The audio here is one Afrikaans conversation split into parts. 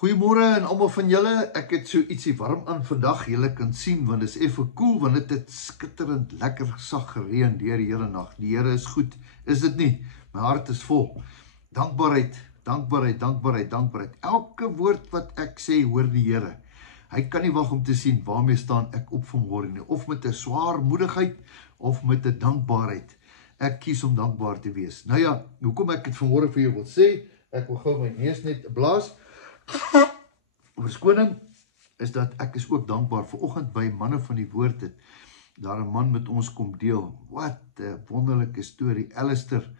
Goeiemôre aan almal van julle. Ek het so ietsie warm aan vandag. Julle kan sien want dit is effe koel want dit het skitterend lekker sag gereën deur die hele nag. Die Here is goed, is dit nie? My hart is vol. Dankbaarheid, dankbaarheid, dankbaarheid, dankbaarheid. Elke woord wat ek sê, hoor die Here. Hy kan nie wag om te sien waarmee staan ek op vanmôre nie, of met 'n swaarmoedigheid of met 'n dankbaarheid. Ek kies om dankbaar te wees. Nou ja, hoekom ek dit vanmôre vir jou wil sê, ek wil gou my neus net blaas. Verskoning is dat ek is ook dankbaar. Vanoggend by manne van die woord het daar 'n man met ons kom deel. Wat 'n wonderlike storie. Alistair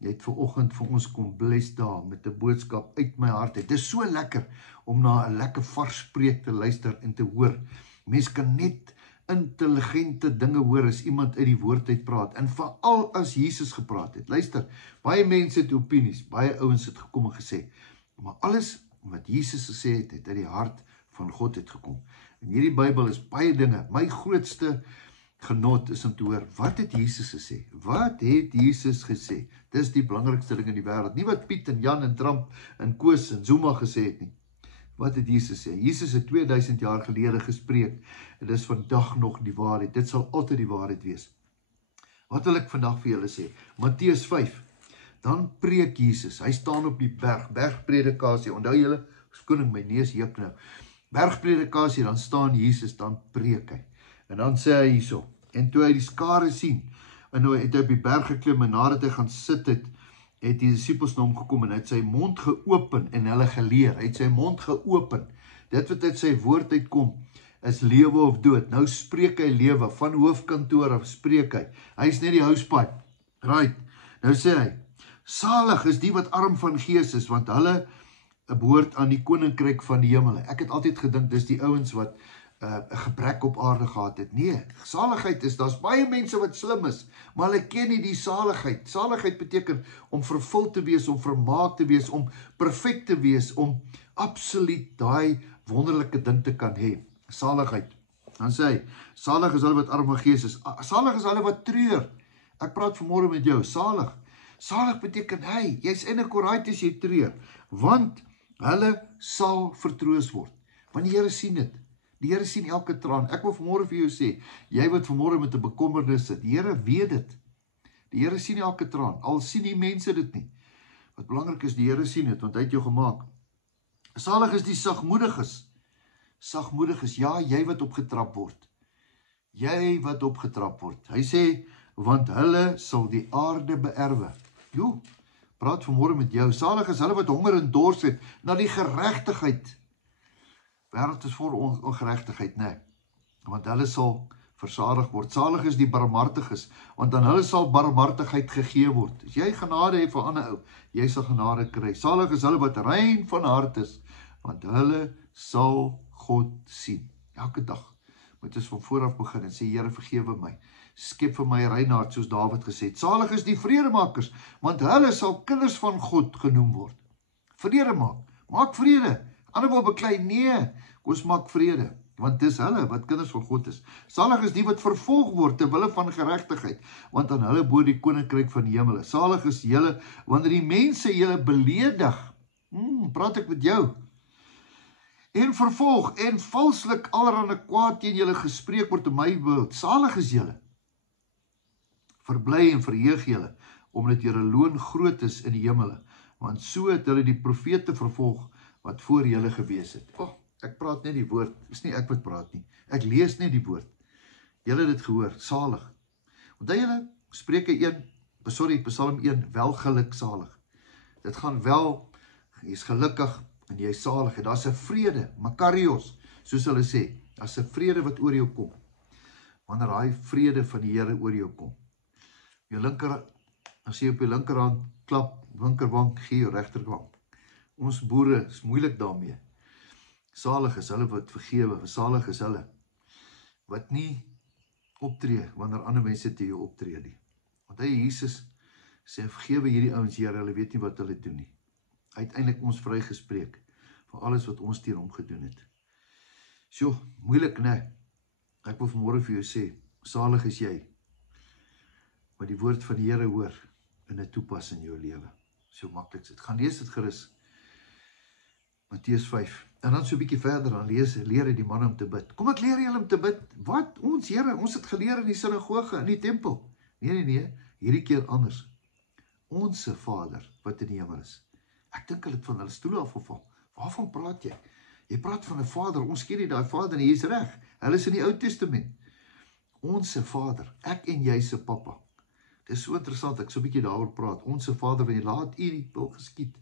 het vanoggend vir ons kom bless daar met 'n boodskap uit my hart. Dit is so lekker om na 'n lekker vars preek te luister en te hoor. Mens kan net intelligente dinge hoor as iemand uit die woord uit praat, en veral as Jesus gepraat het. Luister, baie mense het opinies, baie ouens het gekom en gesê, maar alles wat Jesus gesê het, het uit die hart van God het gekom. En hierdie Bybel is baie dinge. My grootste genot is om te hoor, wat het Jesus gesê? Wat het Jesus gesê? Dis die belangrikste ding in die wêreld. Nie wat Piet en Jan en Trump en Koos en Zuma gesê het nie. Wat het Jesus sê? Jesus het 2000 jaar gelede gespreek, en dis vandag nog die waarheid. Dit sal altyd die waarheid wees. Wat wil ek vandag vir julle sê? Matteus 5. Dan preek Jesus, hy staan op die bergpredikasie, onthou julle, verskoning, my neus juk nou, bergpredikasie, dan staan Jesus, dan preek hy, en dan sê hy hierso, en toe hy die skare sien, en nou het hy op die berg geklim, en nadat hy gaan sit het die disciples na hom gekom, en hy het sy mond geopen, en hulle geleer, hy het sy mond geopen, dit wat uit sy woord uitkom, is lewe of dood. Nou spreek hy lewe, van hoofkantoor af spreek hy is net die housepipe, right, nou sê hy, salig is die wat arm van gees is, want hulle behoort aan die koninkryk van die hemel. Ek het altyd gedink, dis die ouens wat 'n gebrek op aarde gehad het. Nee, saligheid is, daar's baie mense wat slim is, maar hulle ken nie die saligheid. Saligheid beteken om vervul te wees, om vermaak te wees, om perfek te wees, om absoluut daai wonderlike ding te kan hê. Saligheid. Dan sê hy, salig is hulle wat arm van gees is. Salig is hulle wat treur. Ek praat vanmôre met jou, salig. Salig beteken, jy's eintlik alright as jy treur, want hulle sal vertroos word. Want die Here sien dit. Die Here sien elke traan. Ek wil vanmôre vir jou sê, jy wat vanmôre met 'n bekommernis sit, die Here weet dit. Die Here sien elke traan, al sien die mense dit nie. Wat belangrik is, die Here sien dit, want hy het jou gemaak. Salig is die sagmoediges. Sagmoediges, ja, jy wat opgetrap word. Jy wat opgetrap word. Hy sê, want hulle sal die aarde beerwe. Jo, praat vanmôre met jou. Salig is hulle wat honger en dors het na die geregtigheid. Wêreld is vol ongeregtigheid, nee. Want hulle sal versadig word. Salig is die barmhartiges, want aan hulle sal barmhartigheid gegee word. As jy genade het vir 'n ander ou, jy sal genade kry. Salig is hulle wat rein van hart is, want hulle sal God sien. Elke dag moet ons van vooraf begin en sê, Here, vergewe my. Skep vir my 'n rein hart, soos Dawid gesê het. Salig is die vredemakers, want hulle sal kinders van God genoem word. Vrede maak vrede. Ander wil beklei, nee, ons maak vrede, want dis hulle wat kinders van God is. Salig is die wat vervolg word ter wille van geregtigheid, want aan hulle behoort die koninkryk van die hemele. Salig is julle wanneer die mense julle beledig. Praat ek met jou? En vervolg en valslik allerhande kwaad teen julle gespreek word om my wil. Salig is julle. Verbly en verheug julle, omdat julle loon groot is in die hemele, want so het hulle die profete vervolg wat voor julle gewees het. Ek praat net die woord, is nie ek wat praat nie. Ek lees net die woord. Julle het dit gehoor, salig. Onthou julle, Psalm 1, welgeluksalig. Dit gaan wel, jy is gelukkig en jy is salig. En daar's 'n vrede, makarios, soos hulle sê. Daar's 'n vrede wat oor jou kom. Wanneer daai vrede van die Here oor jou kom. As jy op jou linkerhand klap, linkerwang, gee jou regterwang. Ons boere is moeilik daarmee. Salig is hulle wat vergewe, salig is hulle wat nie optree wanneer ander mense te jou optree nie. Want Jesus sê, vergewe hierdie ouens, Here, hulle weet nie wat hulle doen nie. Hy het eintlik ons vrygespreek vir alles wat ons teen hom gedoen het. So, moeilik, nee. Ek wil vanmôre vir jou sê, salig is jy wat die woord van die Here hoor en dit toepas in jou lewe. So maklik dit. Gaan lees dit gerus. Matteus 5. En dan so 'n bietjie verder, dan leer hy die man om te bid. Kom ek leer julle om te bid. Wat? Ons Here, ons het geleer in die sinagoge, in die tempel. Nee, hierdie keer anders. Onse Vader, wat in die hemel is. Ek dink hulle het van hulle stoele afgeval. Waarvan praat jy? Jy praat van 'n Vader, ons ken nie daai Vader nie, jy's reg. Hulle is in die Ou Testament. Onse Vader, ek en jy se pappa. Dit is so interessant, ek so 'n bietjie daaroor praat. Onse Vader, wanneer laat U die wil geskied.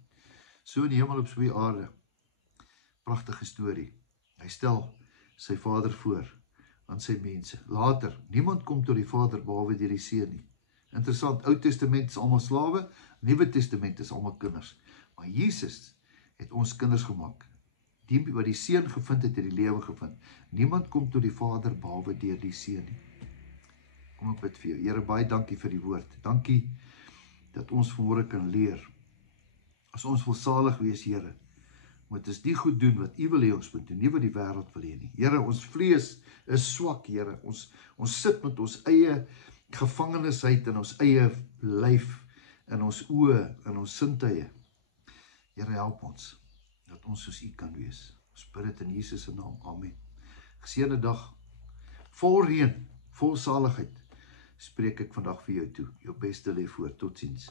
So in die hemel op so die aarde. Pragtige storie. Hy stel sy Vader voor aan sy mense. Later, niemand kom tot die Vader behalwe deur die Seun nie. Interessant, Ou Testament is almal slawe, Nuwe Testament is almal kinders. Maar Jesus het ons kinders gemaak. Die wat die Seun gevind het die lewe gevind. Niemand kom tot die Vader behalwe deur die Seun nie. Kom ek bid vir jou. Here, baie dankie vir die woord. Dankie dat ons vanmôre kan leer. As ons wil salig wees, Here, moet ons die goed doen wat U wil hê ons moet doen, nie wat die wêreld wil hê nie. Here, ons vlees is swak, Here. Ons sit met ons eie gevangenisheid in ons eie lyf, in ons oë, in ons sintuie. Here, help ons, dat ons soos U kan wees. Ons bid dit in Jesus se naam. Amen. Geseënde dag, vol reën, vol saligheid, spreek ek vandag vir jou toe. Jou beste lê voor. Totsiens.